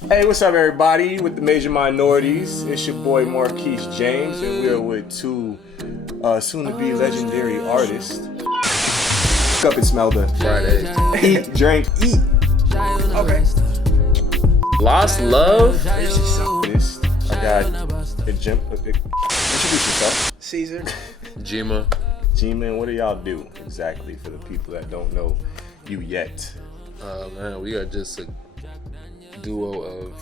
Hey, what's up, everybody? With the Major Minorities, it's your boy Marquise James, and we are with two soon-to-be legendary artists. Wake up and smell the Friday. eat, drink, eat. Okay. Lost Love. I got introduce yourself. C.zar. Jimah. Jimah, and what do y'all do exactly for the people that don't know you yet? Man, we are just a duo of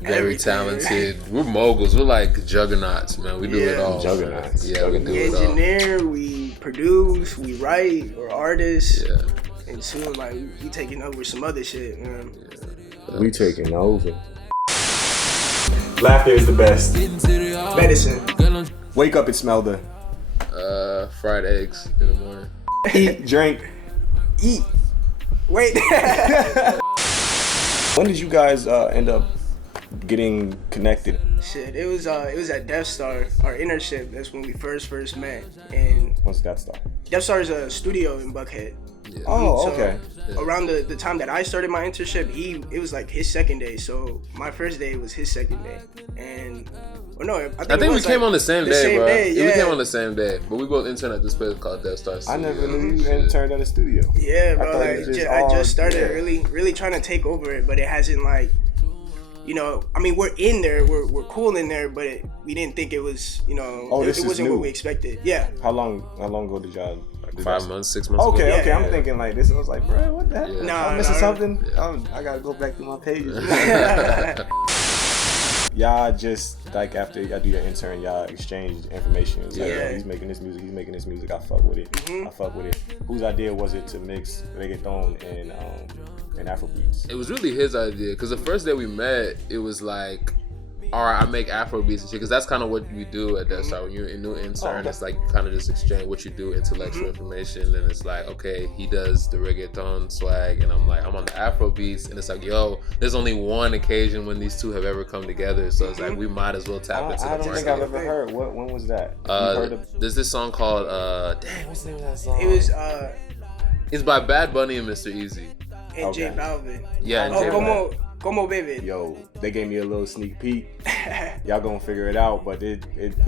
very Everything. talented. We're moguls. We're like juggernauts, man. We do it all. Juggernauts. Man. Yeah, we do We it all. engineer, we produce, we write, we're artists. Yeah. And soon, like, we taking over some other shit, man. We taking over. Laughter is the best. Medicine. Wake up and smell the Fried eggs in the morning. eat, drink, eat. Wait. When did you guys end up getting connected? Shit, it was at Death Star, our internship. That's when we first met. And What's that start? Death Star is a studio in Buckhead. Yeah. Oh, So, okay. Around the time that I started my internship, it was like his second day. So my first day was his second day. And I think we came on the same day, bro. Yeah. We came on the same day, but we both interned at this place called Death Star I Studio. never knew you interned at a studio. Yeah, bro. thought it Like, was just I all- just started yeah. really trying to take over it, but it hasn't I mean, we're in there, we're cool in there, but we didn't think it was, This it is wasn't new. what we expected. Yeah. How long ago did y'all? Did 5 y'all- months, 6 months Okay, ago. okay. I'm thinking like this. I was like, bro, what the heck? Yeah. Nah, I'm missing nah. something. I gotta go back through my pages. Y'all just like after y'all do your intern, y'all exchange information. It's like, Yeah. oh, he's making this music. I fuck with it. Mm-hmm. I fuck with it. Whose idea was it to mix reggaeton and Afro beats? It was really his idea, because the first day we met, it was like, all right, I make Afro beats and shit, because that's kind of what you do at that start. When you're a new intern, okay. it's like you kind of just exchange what you do, intellectual information, and it's like, okay, he does the reggaeton swag, and I'm on the Afro beats, and it's like, yo, there's only one occasion when these two have ever come together, so it's like, we might as well tap into I the don't think market. I've ever heard. When was that? You heard of- There's this song called, dang, what's the name of that song? It was It's by Bad Bunny and Mr. Easy. and J Okay. Balvin. Yeah, and Oh, J como baby. Yo, they gave me a little sneak peek. Y'all gonna figure it out, but it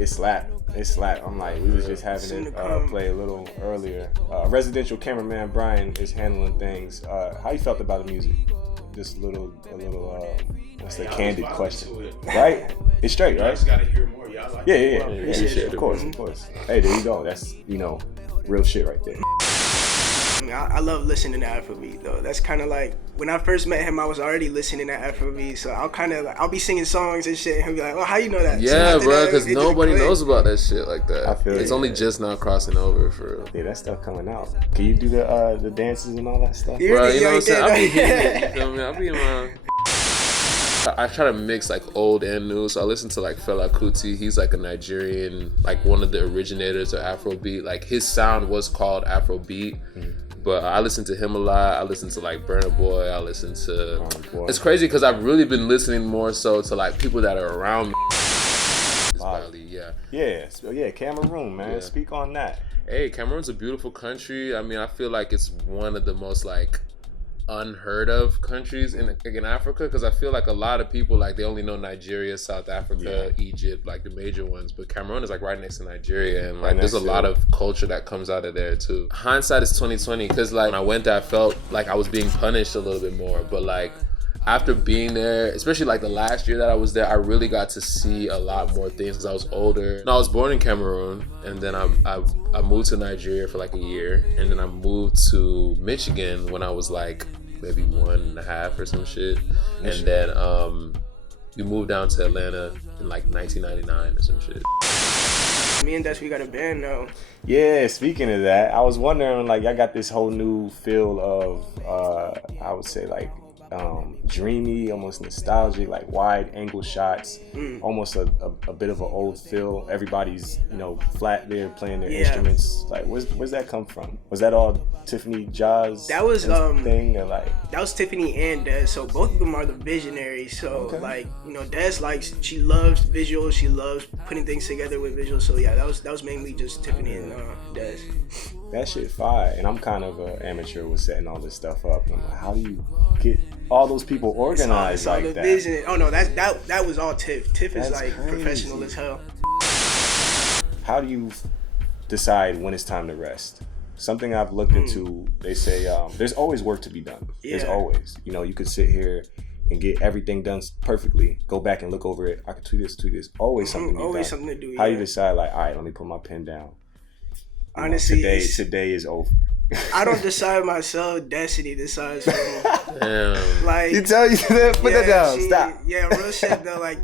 slapped. It slapped. I'm like, we was just having Soon it to come. play a little earlier. Residential cameraman Brian is handling things. How you felt about the music? Just a little what's the candid question, right? It's straight, right? Just gotta hear more. Y'all like Yeah. appreciate it, Of course. Hey, there you go. That's real shit right there. I mean, I love listening to Afrobeat though. That's kind of like when I first met him, I was already listening to Afrobeat. So I'll be singing songs and shit, and he'll be like, "Oh, how you know that?" So Yeah, after bro, that, because it just nobody clicked. knows about that shit like that. I feel it's you. only just now crossing over, for real. Yeah, that stuff coming out. Can you do the dances and all that stuff? Yeah. Bro, Really? you know what I'm saying? I'll be Yeah. hitting it, you feel me? I'll be around. I try to mix like old and new, so I listen to like Fela Kuti. He's like a Nigerian, like one of the originators of Afrobeat. Like his sound was called Afrobeat, but I listen to him a lot. I listen to like Burna Boy. I listen to. Boy. It's crazy because I've really been listening more so to like people that are around me. Wow. Yeah. Yeah, Cameroon, man. Yeah. Speak on that. Hey, Cameroon's a beautiful country. I mean, I feel like it's one of the most like unheard of countries in Africa, because I feel like a lot of people like they only know Nigeria, South Africa, Egypt, like the major ones, but Cameroon is like right next to Nigeria, and like there's a lot of culture that comes out of there too. Hindsight is 2020, because like when I went there, I felt like I was being punished a little bit more, but like after being there, especially like the last year that I was there, I really got to see a lot more things because I was older. And I was born in Cameroon, and then I moved to Nigeria for like a year, and then I moved to Michigan when I was like maybe 1.5 or some shit. And then we moved down to Atlanta in like 1999 or some shit. Me and Dutch, we got a band now. Yeah, speaking of that, I was wondering, like, I got this whole new feel of, I would say, like, dreamy, almost nostalgic, like wide angle shots, almost a bit of an old feel. Everybody's, flat there playing their instruments. Like, where's that come from? Was that all Tiffany Jaws That was thing, or like? That was Tiffany and Des, so both of them are the visionaries. So Des she loves visuals, she loves putting things together with visuals. So yeah, that was mainly just Tiffany and Des. That shit fire. And I'm kind of an amateur with setting all this stuff up. And I'm like, how do you get all those people organized like that? Vision. Oh no, that was all Tiff. Tiff is That's like crazy. professional as hell. How do you decide when it's time to rest? Something I've looked into, they say there's always work to be done. There's always. You know, you could sit here and get everything done perfectly. Go back and look over it. I could tweet this. Always something to do. Always something to do. How do you decide, like, all right, let me put my pen down. Honestly, today is over. I don't decide myself. Destiny decides for me. Damn. Like, You tell you that, put that down. Stop. Yeah, real shit though. Like,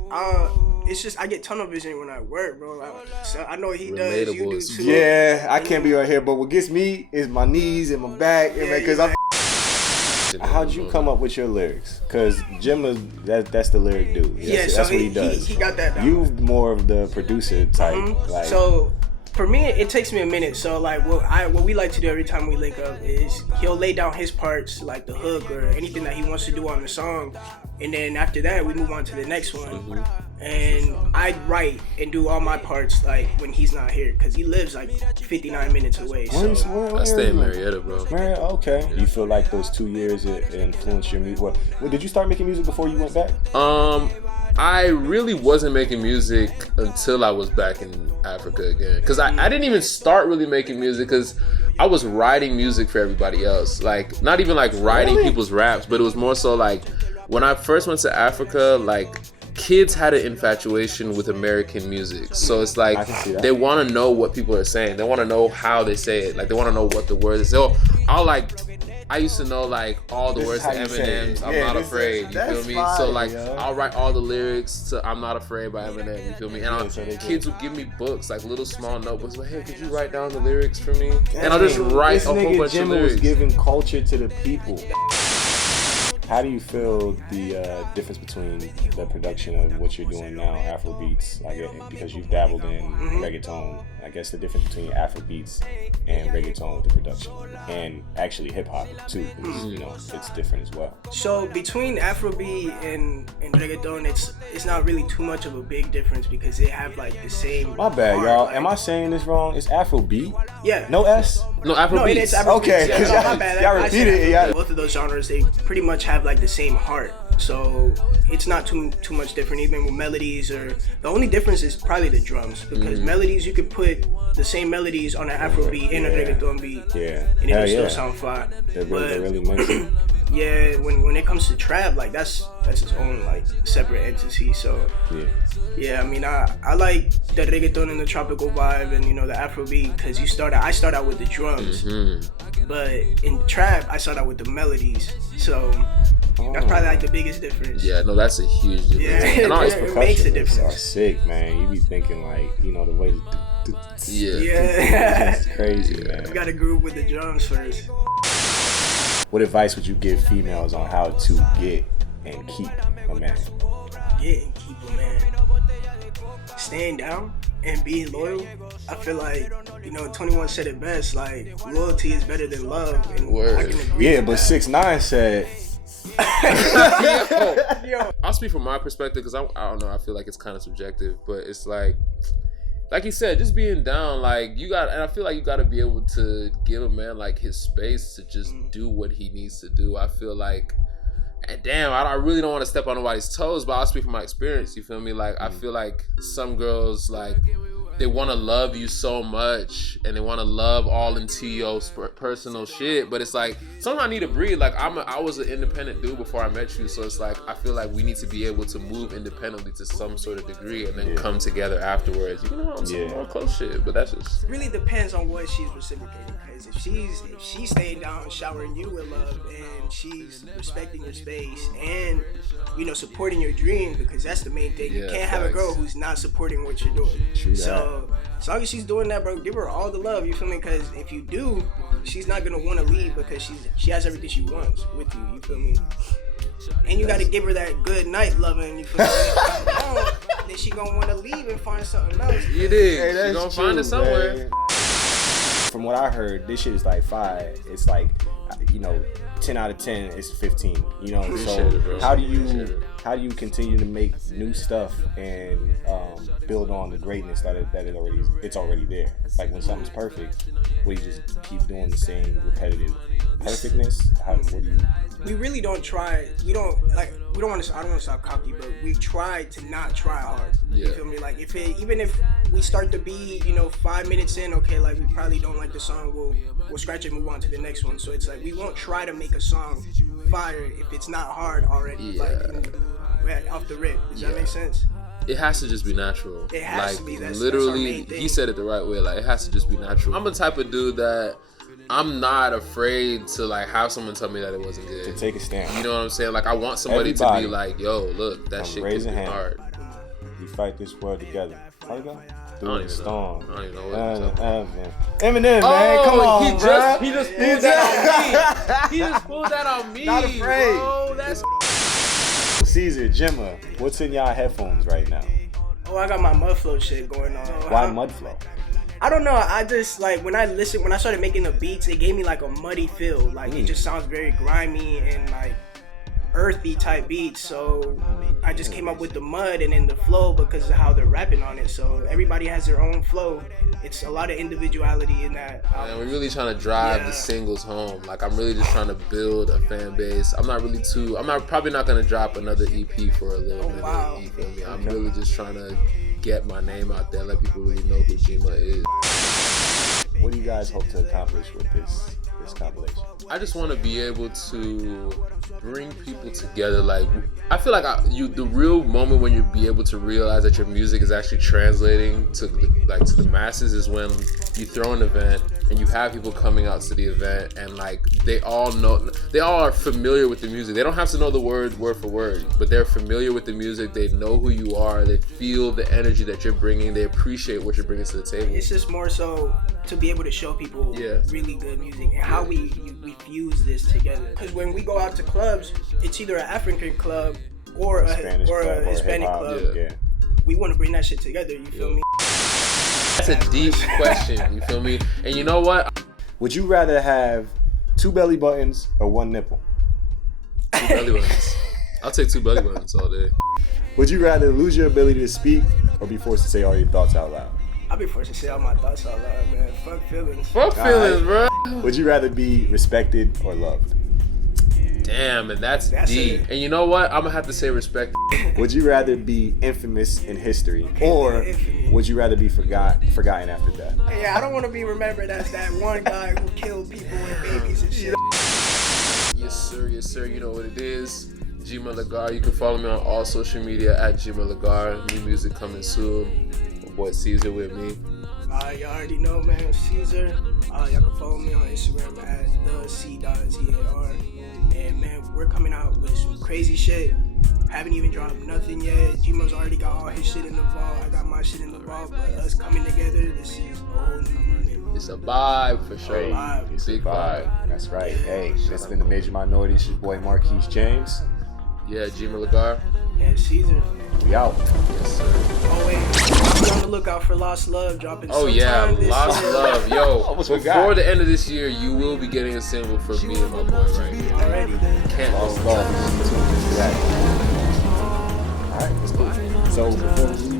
it's just I get tunnel vision when I work, bro. Like, so I know he does. You do too. Yeah, I can't be right here, but what gets me is my knees and my back, because I'm. How'd you come up with your lyrics? Cause Jimah, that's the lyric dude. That's what he does. He got that down. You more of the producer type. Like, so for me, it takes me a minute. So like, what we like to do every time we link up is he'll lay down his parts, like the hook or anything that he wants to do on the song, and then after that we move on to the next one. And I write and do all my parts like when he's not here, cause he lives like 59 minutes away. So I stay in Marietta, bro. Okay. You feel like those 2 years it influenced your music? What, did you start making music before you went back? I really wasn't making music until I was back in Africa again. Cause I didn't even start really making music cause I was writing music for everybody else. Like, not even like writing people's raps, but it was more so like when I first went to Africa, like, kids had an infatuation with American music. So it's like they want to know what people are saying. They want to know how they say it. Like, they want to know what the words is. So I used to know like all the words to Eminem's I'm Not Afraid. You feel me? Fire, so like I'll write all the lyrics to I'm Not Afraid by Eminem. You feel me? And kids would give me books, like little small notebooks. Like, hey, could you write down the lyrics for me? And I'll just write a whole bunch of lyrics. Was giving culture to the people. How do you feel the difference between the production of what you're doing now, Afro Beats, because you've dabbled in reggaeton? I guess the difference between Afro Beats and reggaeton with the production, and actually hip hop too, because it's different as well. So between Afrobeat and reggaeton, it's not really too much of a big difference because they have like the same. My bad, part, y'all. like, Am I saying this wrong? It's Afrobeat. Yeah. No S. No, Afro No, it Beats. is Afrobeat. Okay, Yeah, no, my bad. y'all I said repeated it. Afrobeat. Yeah. Both of those genres, they pretty much have like the same heart. So it's not too much different, even with melodies. Or the only difference is probably the drums, because melodies, you could put the same melodies on an Afrobeat and a reggaeton beat, and it will still sound fire. They really makes it. Yeah, when it comes to trap, like that's its own like separate entity. So yeah, I mean I like the reggaeton and the tropical vibe and the Afrobeat, because I start out with the drums, but in trap I start out with the melodies. So that's probably like the biggest difference. Yeah, no, that's a huge difference. Yeah, And it makes a difference. Are sick, man. You be thinking like the way. Yeah. It's crazy, man. You gotta groove with the drums first. What advice would you give females on how to get and keep a man? Get and keep a man. Staying down and being loyal. I feel like 21 said it best. Like, loyalty is better than love, and Word. I can agree. Yeah, but 6ix9ine said. I'll speak from my perspective because I don't know. I feel like it's kind of subjective, but it's like you said, just being down. Like and I feel like you got to be able to give a man like his space to just do what he needs to do. I feel like, and damn, I really don't want to step on nobody's toes, but I'll speak from my experience. You feel me? Like I feel like some girls like they want to love you so much and they want to love all into your personal shit, but it's like sometimes I need to breathe. Like I was an independent dude before I met you, so it's like I feel like we need to be able to move independently to some sort of degree and then come together afterwards. You know, some more close shit, but that's just It really depends on what she's reciprocating. Because if she's staying down showering you with love and she's respecting your space and supporting your dream, because that's the main thing. You can't have a girl who's not supporting what you're doing. So as long as she's doing that, bro, give her all the love. You feel me? Because if you do, she's not gonna want to leave because she has everything she wants with you. You feel me? And you got to give her that good night loving. You feel me? Then she gonna want to leave and find something else. you did. She gonna find it somewhere. Man. From what I heard, this shit is like fire. It's like 10 out of 10 is 15. You know, Appreciate so it, bro. how do you continue to make new stuff and build on the greatness that it's already there? Like when something's perfect, we just keep doing the same repetitive perfectness. What do you? We really don't try. I don't want to sound cocky, but we try to not try hard. Yeah. You feel me? Like even if we start to be, 5 minutes in, okay, like we probably don't like the song, we'll scratch it and move on to the next one. So it's like we won't try to make a song fire if it's not hard already, like off the rip. Does that make sense? It has to just be natural. It has to be. That's Literally, our main thing. he said it the right way. Like, it has to just be natural. I'm the type of dude that I'm not afraid to like have someone tell me that it wasn't good. To take a stand. You know what I'm saying? Like, I want somebody to be like, yo, look, that shit could be hard. We fight this world together. How you go? Through the storm. I don't even know what you're talking about. Eminem, man, come on, he just pulled that on me. He just pulled that on me. Not afraid. Bro, that's C.zar, Jimah, what's in y'all headphones right now? Oh, I got my Mudflow shit going on. Why Mudflow? I don't know. I just like when I started making the beats, it gave me like a muddy feel. Like it just sounds very grimy and like earthy type beats. So I just came up with the mud and then the flow because of how they're rapping on it. So everybody has their own flow. It's a lot of individuality in that. Man, we're really trying to drive the singles home. Like, I'm really just trying to build a fan base. I'm probably not gonna drop another EP for a little minute. Wow. You feel me? I'm really just trying to get my name out there, let people really know who Jimah is. What do you guys hope to accomplish with this compilation? I just want to be able to bring people together. Like, I feel like the real moment when you be able to realize that your music is actually translating to the masses is when you throw an event and you have people coming out to the event and like they all are familiar with the music. They don't have to know the words word for word, but they're familiar with the music. They know who you are. They feel the energy that you're bringing. They appreciate what you're bringing to the table. It's just more so to be able to show people really good music and how we fuse this together. Because when we go out to clubs, it's either an African club or a Hispanic club. Yeah. We want to bring that shit together. You feel me? That's a deep question. You feel me? And you know what? Would you rather have 2 belly buttons or 1 nipple? 2 belly buttons. I'll take 2 belly buttons all day. Would you rather lose your ability to speak or be forced to say all your thoughts out loud? I'll be forced to say all my thoughts out loud, man. Fuck feelings. Fuck feelings, bro. Would you rather be respected or loved? Damn, and that's deep. it. And you know what? I'm gonna have to say respect. Would you rather be infamous in history or would you rather be forgotten after death? Yeah, I don't want to be remembered as that one guy who killed people and babies and shit. Yes, sir. You know what it is. Jimah Lagar. You can follow me on all social media at Jimah Lagar. New music coming soon. My boy C.zar with me. You already know, man. C.zar. Y'all can follow me on Instagram at the C.zar. And man, we're coming out with some crazy shit. Haven't even dropped nothing yet. Jimah's already got all his shit in the vault. I got my shit in the vault. But us coming together, this is a whole new unit. It's a vibe for sure. It's Big a vibe. That's right. Hey, that's been the Major Minorities. Your boy Marquise James. Yeah, Jimah Lagar. And C.zar. We out. Yes, sir. Oh wait, be on the lookout for Lost Love dropping. Oh yeah, this Lost year. Love. Yo, Almost before forgot. the end of this year, you will be getting a single for me and my boy right here. Already. Can't Lost go. love. All right, let's go. So before we leave,